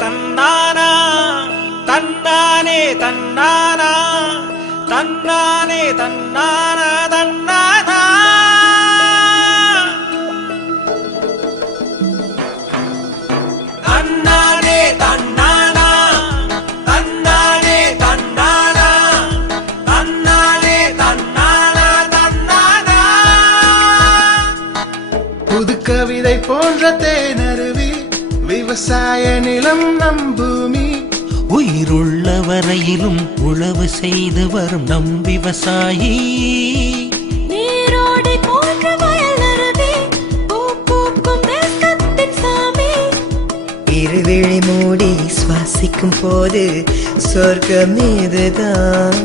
தன்னானா தன்னானே தன்னானா தன்னானே தன்னானா தன்னானா தன்னானே தன்னானா தன்னானே தன்னானா தன்னானே தன்னானா தன்னானா புது கவிதை போன்ற தேனருவி விவசாய நிலம் நம் பூமி உயிருள்ள வரையிலும் உழவு செய்து வரும் நம் விவசாயி நீரோடை போன்ற வயலருவி பூக்கும் தேசத்தின் சாமி இருவிழி மூடி சுவாசிக்கும் போது சொர்க்கம் இதுதான்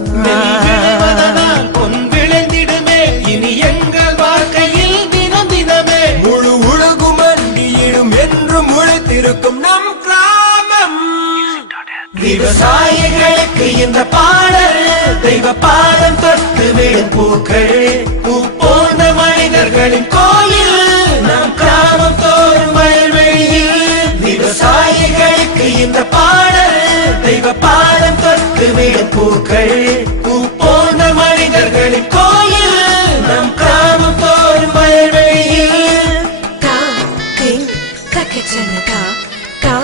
பொன் விளைந்திடுமே இனி எங்கள் வாழ்க்கையில் தினம் தினமே முழு உலகும் அண்டியிடும் என்றும் முளைத்திருக்கும் நம் கிராமம் விவசாயிகளுக்கு இந்த பாடல் தெய்வ பாதம் தொட்டு விடும் பூக்கள் பூ போன்ற மனிதர்களின் கோயில் நம் கிராமம் தோறும் வயல்வெளியில் விவசாயிகளுக்கு இந்த பாடல் தெய்வ பாதம் தொட்டு விடும் பூக்கள் பூ போன்ற மனிதர்களின் கோயில் நம் கிராமம் தோறும் வயல்வெளியில் கா கிங் தக்கச்சனதா கா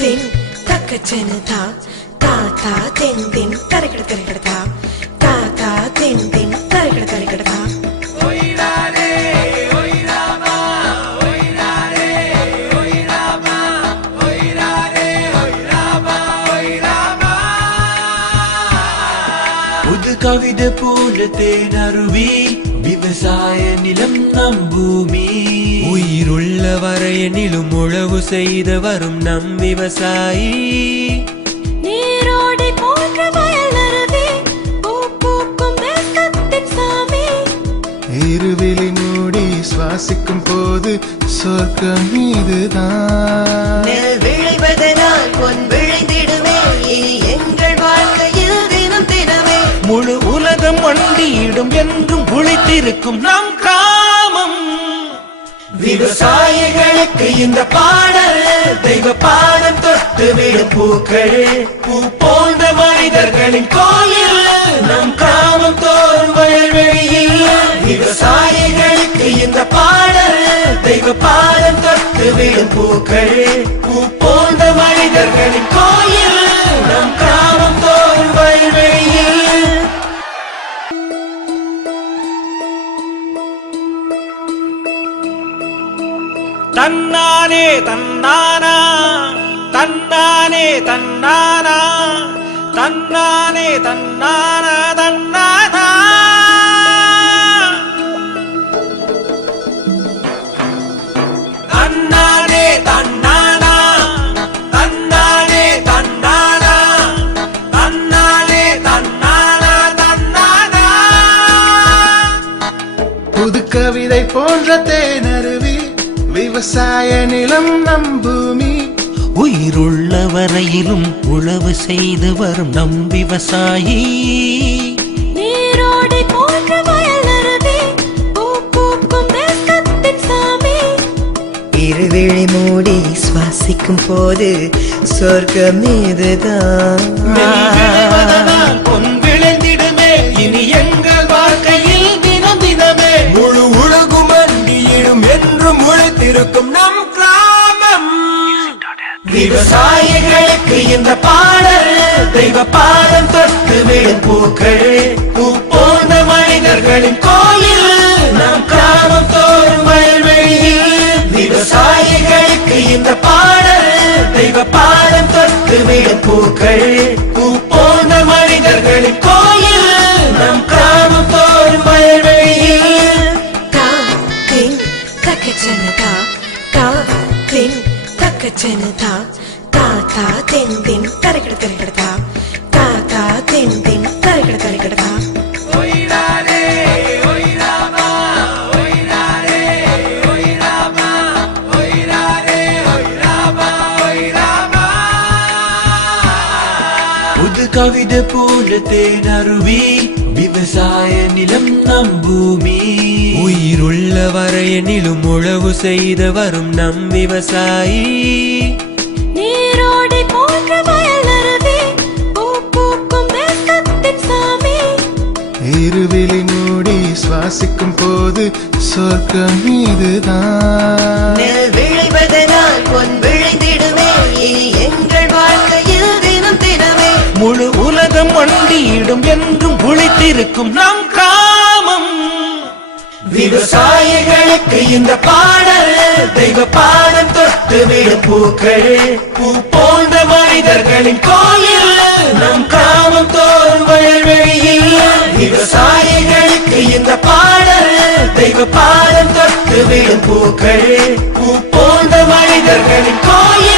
கிங் தக்கச்சனதா தாத்தா தெந்தின் தரகட தரகடதா தாத்தா தெந்தின் தரகட தரகடதா ஒயிராரே ஒயிராமா ஒயிராரே ஒயிராமா ஒயிராரே ஒயிராமா ஒயிராமா புது கவிதை போல தேனருவி விவசாய நிலம் நம் பூமி உயிருள்ள வரையனிலும் உழவு செய்து வரும் நம் விவசாயி நீரோடை போன்ற வயலருவி பூக்கும் தேசத்தின் சாமி இருவிழி மூடி சுவாசிக்கும் போது சொர்க்கம் இதுதான் நெல் விளைவதனால் பொன் விளைந்திடுமே இனி எங்கள் வாழ்க்கையில் தினம் தினமே முழு உலகம் மண்டியிடும் என்றும் உழைத்திருக்கும் நம் கிராமம் விவசாயிகளுக்கு இந்த பாடல் தெய்வ பாடம் தொட்டு விடும் பூக்கள் பூ போன்ற மனிதர்களின் கோயில் நம் கிராமம் தோறும் வயல்வெளியில் விவசாயிகளுக்கு இந்த பாடல் தெய்வ பாடம் தொட்டு விடும் பூக்கள் பூ போன்ற மனிதர்களின் கோயில் நம் கிராமம் தோறும் வயல்வெளியில் தன்னானே தன்னானா தன்னானே தன்னானா தன்னானே தன்னானா தன்னானா தன்னானே தன்னானா தன்னானே தன்னானா தன்னானே தன்னானா தன்னானா புது கவிதை போன்ற தேனருவி விவசாய நிலம் நம் பூமி உயிருள்ள வரையிலும் உழவு செய்து வரும் நம் விவசாயி நீரோடை போன்ற வயலருவி பூக்கும் தேசத்தின் சாமி இருவிழி மூடி சுவாசிக்கும் போது சொர்க்கம் இதுதான் பொன் விளைந்திடுமே இனி எங்கள் வாழ்க்கையில் தினம் தினமே முழு உலகும் அண்டியிடும் என்றும் முளைத்திருக்கும் நம் கிராமம் விவசாயிகளுக்கு இந்த பாடல் தெய்வ பாதம் தொட்டு விடும் பூக்கள் பூ போன்ற மனிதர்களின் கோயில் நம் கிராமம் தோறும் வயல்வெளியில் விவசாயிகளுக்கு இந்த பாடல் தெய்வ பாதம் தொட்டு விடும் பூக்கள் பூ போன்ற மனிதர்களின் கோயில் நம் கிராமம் தோறும் வயல்வெளியில் கா கிங் தக்கச்சனதா கா கிங் தக்கச்சனதா தாத்தா தெந்தின் தரகட தரகடதா தாத்தா தெந்தின் தரகட தரகடதா ஒயிராரே ஒயிராமா ஒயிராரே ஒயிராமா ஒயிராரே ஒயிராமா ஒயிராமா புது கவிதை போல தேனருவி விவசாய நிலம் நம் பூமி உயிருள்ள வரையனிலும் உழவு செய்து வரும் நம் விவசாயி நீரோடை போது சொர்க்கம் இதுதான். நெல் விளைவதனால் பொன் விளைந்திடுமே இனி எங்கள் வாழ்க்கையில் தினம் தினமே. முழு உலகம் மண்டியிடும் என்றும் உழைத்திருக்கும் நம் கிராமம். விவசாயிகளுக்கு இந்த பாடல் தெய்வ பாடம் தொட்டு விடும் பூக்கள். பூ போன்ற மனிதர்களின் கோயில் நம் கிராமம் தோறும் வயல்வெளியில். விவசாயிகளுக்கு இந்த பாடல் தெய்வ பாடம் தொட்டு விடும் பூக்கள். பூ போன்ற மனிதர்களின் கோயில்